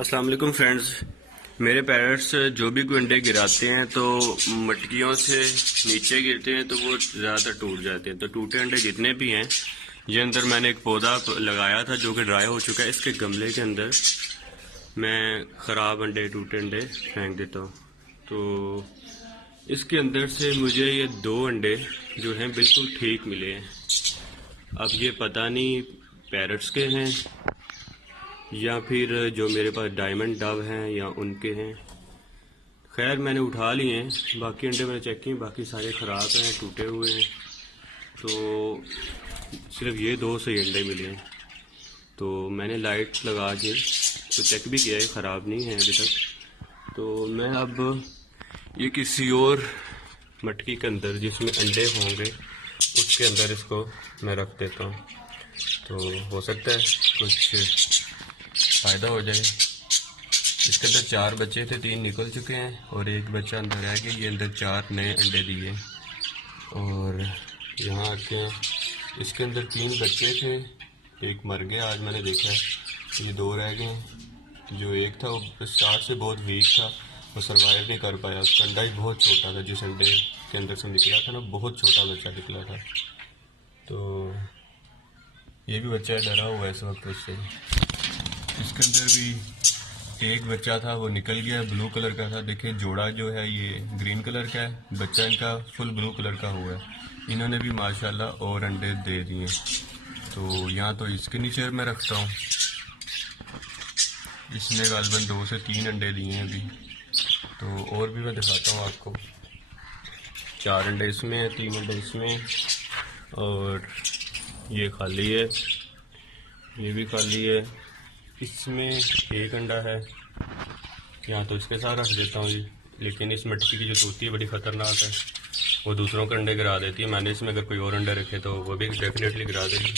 अस्सलाम वालेकुम फ्रेंड्स। मेरे पेरेंट्स जो भी कोई अंडे गिराते हैं तो मटकियों से नीचे गिरते हैं तो वो ज़्यादातर टूट जाते हैं। तो टूटे अंडे जितने भी हैं, ये अंदर मैंने एक पौधा लगाया था जो कि ड्राई हो चुका है। इसके गमले के अंदर मैं ख़राब अंडे, टूटे अंडे फेंक देता हूँ। तो इसके अंदर से मुझे ये 2 अंडे जो हैं बिल्कुल ठीक मिले हैं। अब ये पता नहीं पैरट्स के हैं या फिर जो मेरे पास डायमंड डव हैं या उनके हैं। खैर मैंने उठा लिए हैं, बाकी अंडे मैंने चेक किए, बाकी सारे ख़राब हैं, टूटे हुए हैं। तो सिर्फ ये 2 सही अंडे मिले हैं। तो मैंने लाइट लगा के तो चेक भी किया है, ख़राब नहीं है अभी तक। तो मैं अब ये किसी और मटकी के अंदर जिसमें अंडे होंगे उसके अंदर इसको मैं रख देता हूँ। तो हो सकता है कुछ फ़ायदा हो जाए। इसके अंदर 4 बच्चे थे, 3 निकल चुके हैं और एक बच्चा अंदर रह गया। ये अंदर 4 नए अंडे दिए और यहाँ आके इसके अंदर 3 बच्चे थे, एक मर गया आज मैंने देखा है। ये 2 रह गए। जो एक था वो स्टार्ट से बहुत वीक था, वो सर्वाइव नहीं कर पाया। उसका अंडा ही बहुत छोटा था, जिस अंडे के अंदर से निकला था ना, बहुत छोटा बच्चा निकला था। तो ये भी बच्चा डरा हुआ है इस वक्त उससे। इसके अंदर भी एक बच्चा था, वो निकल गया, ब्लू कलर का था। देखिए जोड़ा जो है ये ग्रीन कलर का है, बच्चा इनका फुल ब्लू कलर का हुआ है। इन्होंने भी माशाल्लाह और अंडे दे दिए। तो यहाँ तो इसके नीचे मैं रखता हूँ। इसने गालबन 2 से 3 अंडे दिए हैं अभी। तो और भी मैं दिखाता हूँ आपको। 4 अंडे इसमें है, 3 अंडे इसमें और ये खाली है, ये भी खाली है। इसमें 1 अंडा है, यहाँ तो इसके साथ रख देता हूँ जी। लेकिन इस मटकी की जो तोती है बड़ी ख़तरनाक है, वो दूसरों के अंडे गिरा देती है। मैंने इसमें अगर कोई और अंडे रखे तो वो भी डेफिनेटली गिरा देगी।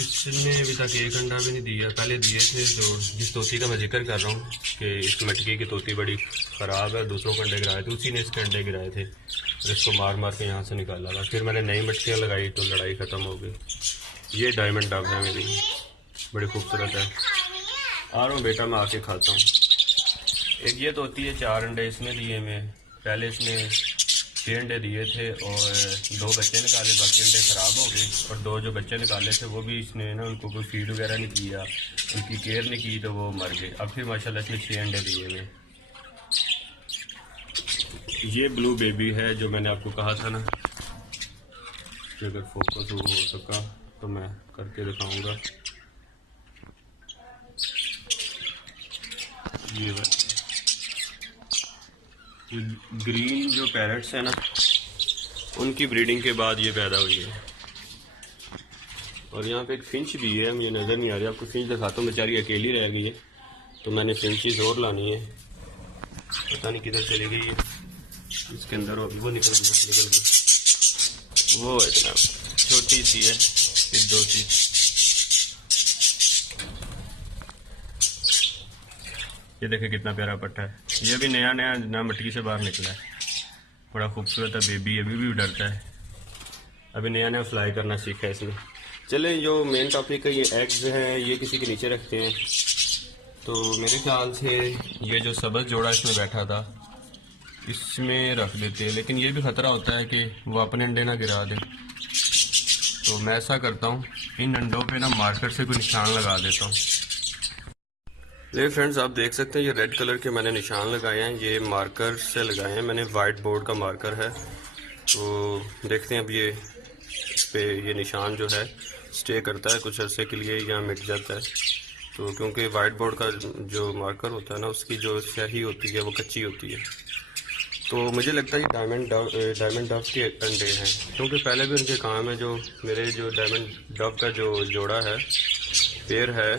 इसने अभी तक 1 अंडा भी नहीं दिया। पहले दिए थे, जो जिस तोती का मैं जिक्र कर रहा हूँ कि इस मटकी की तोती बड़ी ख़राब है, दूसरों के अंडे गिराए थे, उसी ने इसके अंडे गिराए थे और इसको मार मार के यहाँ से निकाला था। फिर मैंने नई मटकियाँ लगाई तो लड़ाई ख़त्म हो गई। ये डायमंड डव है मेरी, बड़ी खूबसूरत है। आ रहा हूँ बेटा, मैं आके खाता हूँ। एक ये तोती है, 4 अंडे इसने दिए मैं। पहले इसने 6 अंडे दिए थे और 2 बच्चे निकाले, बाकी अंडे ख़राब हो गए। और 2 जो बच्चे निकाले थे वो भी इसने ना, उनको कोई फीड वगैरह नहीं किया, उनकी केयर नहीं की, तो वो मर गए। अब फिर माशाल्लाह इसने 6 अंडे दिए मैं। ये ब्लू बेबी है जो मैंने आपको कहा था ना कि अगर फोकस हो सका तो मैं करके दिखाऊंगा। ये ग्रीन जो पैरट्स है ना, उनकी ब्रीडिंग के बाद ये पैदा हुई है। और यहाँ पे एक फिंच भी है, मुझे नज़र नहीं आ रही। आपको फिंच दिखाता हूँ, बेचारी अकेली रह गई है तो मैंने फिंचेस और लानी है। पता नहीं किधर चली गई है, इसके अंदर वो निकल गई। वो है जनाब, छोटी सी है, फिर 2 सी। ये देखे कितना प्यारा पट्टा है। ये भी नया नया मटकी से बाहर निकला है, बड़ा खूबसूरत है बेबी। अभी भी डरता है, अभी नया नया फ्लाई करना सीखा है इसने। चले, जो मेन टॉपिक है, ये एग्स हैं, ये किसी के नीचे रखते हैं। तो मेरे ख्याल से ये जो सबज जोड़ा इसमें बैठा था इसमें रख देते हैं, लेकिन ये भी ख़तरा होता है कि वो अपने अंडे ना गिरा दे। तो मैं ऐसा करता हूँ, इन अंडों पे ना मार्कर से कोई निशान लगा देता हूँ। ले फ्रेंड्स, आप देख सकते हैं ये रेड कलर के मैंने निशान लगाए हैं। ये मार्कर से लगाए हैं मैंने, वाइट बोर्ड का मार्कर है। तो देखते हैं अब ये इस पे ये निशान जो है स्टे करता है कुछ अरसे के लिए या मिट जाता है। तो क्योंकि वाइट बोर्ड का जो मार्कर होता है ना, उसकी जो स्याही होती है वो कच्ची होती है। तो मुझे लगता है ये डायमंड डव के अंडे हैं, क्योंकि पहले भी उनके काम है। जो मेरे जो डायमंड डव का जो जोड़ा है, पेयर है,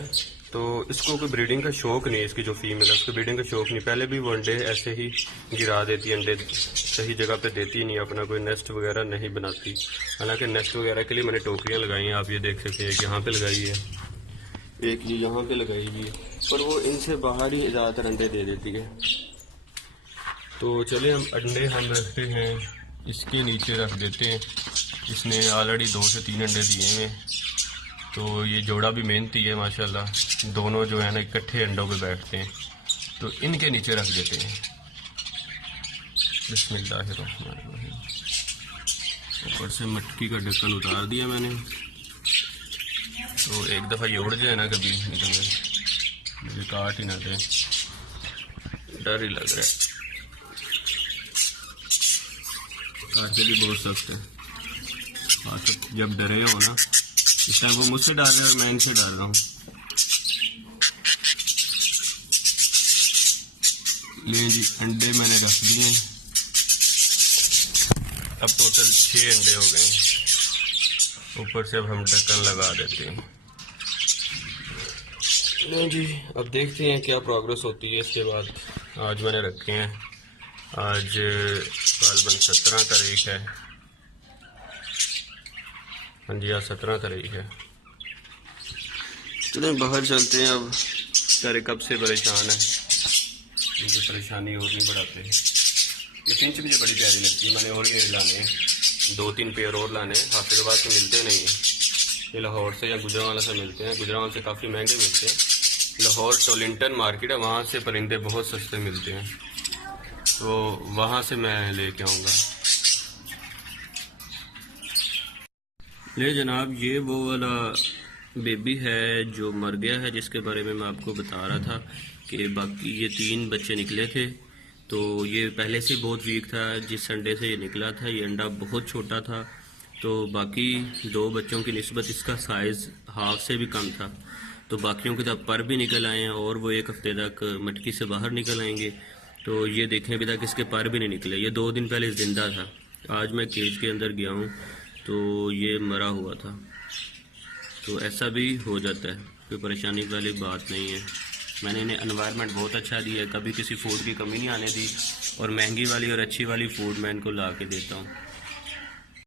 तो इसको कोई ब्रीडिंग का शौक़ नहीं है। इसकी जो फीमेल है उसको ब्रीडिंग का शौक़ नहीं। पहले भी वो अंडे ऐसे ही गिरा देती है, अंडे सही जगह पे देती नहीं, अपना कोई नेस्ट वगैरह नहीं बनाती। हालांकि नेस्ट वगैरह के लिए मैंने टोकरियाँ लगाई हैं, आप ये देख सकते हैं। एक यहाँ पे लगाई है, एक ये यहाँ पे लगाई हुई है, पर वो इनसे बाहर ही ज़्यादातर अंडे दे देती है। तो चले, हम अंडे हम रखते हैं इसके नीचे रख देते हैं। इसने ऑलरेडी 2 से 3 अंडे दिए हैं। तो ये जोड़ा भी मेहनती है माशाल्लाह। दोनों जो है ना इकट्ठे अंडों पे बैठते हैं, तो इनके नीचे रख देते हैं। बिस्मिल्लाहिर्रहमानिर्रहीम। ऊपर से मटकी का ढक्कन उतार दिया मैंने, तो एक दफ़ा ये उड़ जाए ना कभी निकल गए, मुझे काट ही ना दे, डर ही लग रहा है। काटे भी बहुत सख्त है। जब डरे हो ना, इस टाइम वो मुझसे डर रहे हैं और मैं इनसे डर रहा हूँ। ये जी अंडे मैंने रख दिए, अब टोटल 6 अंडे हो गए। ऊपर से अब हम ढक्कन लगा देते हैं। नहीं जी, अब देखते हैं क्या प्रोग्रेस होती है इसके बाद। आज मैंने रखे हैं, आज गालबन 17 तारीख है। हाँ जी, आज 17 तारीख है। चलें बाहर चलते हैं। अब सारे कब से परेशान है, मुझे परेशानी और नहीं बढ़ाते। ये फिंच मुझे बड़ी प्यारी लगती है, मैंने और ये लाने हैं, 2-3 पेयर और लाने हैं। हाफिजाबाद से मिलते नहीं हैं, ये लाहौर से या गुजरांवाला से मिलते हैं। गुजरांवाला से काफ़ी महंगे मिलते हैं। लाहौर टोलिंटन मार्केट है, वहाँ से परिंदे बहुत सस्ते मिलते हैं, तो वहाँ से मैं लेके आऊँगा। ले जनाब, ये वो वाला बेबी है जो मर गया है, जिसके बारे में मैं आपको बता रहा था कि बाकी ये 3 बच्चे निकले थे। तो ये पहले से बहुत वीक था, जिस अंडे से ये निकला था ये अंडा बहुत छोटा था, तो बाकी 2 बच्चों की निस्बत इसका साइज़ हाफ से भी कम था। तो बाकियों के तब पर भी निकल आए हैं और वो 1 हफ्ते तक मटकी से बाहर निकल आएंगे। तो ये देखने अभी तक इसके पर भी नहीं निकले। ये 2 दिन पहले ज़िंदा था, आज मैं केज के अंदर गया हूँ तो ये मरा हुआ था। तो ऐसा भी हो जाता है, कोई परेशानी वाली बात नहीं है। मैंने इन्हें एनवायरनमेंट बहुत अच्छा दिया है, कभी किसी फूड की कमी नहीं आने दी, और महंगी वाली और अच्छी वाली फूड मैं इनको ला के देता हूँ।